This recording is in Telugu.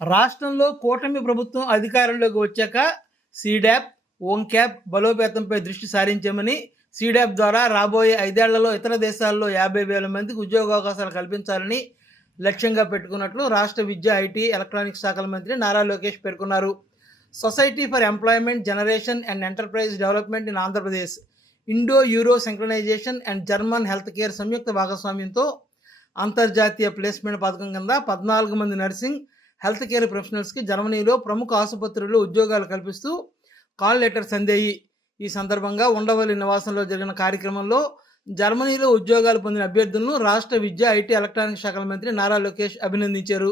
రాష్ట్రంలో కూటమి ప్రభుత్వం అధికారంలోకి వచ్చాక సీడాప్, ఓంక్యాప్ బలోపేతంపై దృష్టి సారించామని, సీడాప్ ద్వారా రాబోయే 5 ఏళ్లలో ఇతర దేశాల్లో 50,000 మందికి ఉద్యోగావకాశాలు కల్పించాలని లక్ష్యంగా పెట్టుకున్నట్లు రాష్ట్ర విద్య, ఐటీ, ఎలక్ట్రానిక్స్ శాఖల మంత్రి నారా లోకేష్ పేర్కొన్నారు. Society for employment generation and enterprise development in Andhra Pradesh, Indo Euro synchronization and German health care సంయుక్త భాగస్వామ్యంతో అంతర్జాతీయ ప్లేస్మెంట్ పథకం కింద 14 మంది నర్సింగ్, హెల్త్ కేర్ ప్రొఫెషనల్స్కి జర్మనీలో ప్రముఖ ఆసుపత్రుల్లో ఉద్యోగాలు కల్పిస్తూ కాల్ లెటర్స్ అందాయి. ఈ సందర్భంగా ఉండవల్లి నివాసంలో జరిగిన కార్యక్రమంలో జర్మనీలో ఉద్యోగాలు పొందిన అభ్యర్థులను రాష్ట్ర విద్య, ఐటీ, ఎలక్ట్రానిక్స్ శాఖల మంత్రి నారా లోకేష్ అభినందించారు.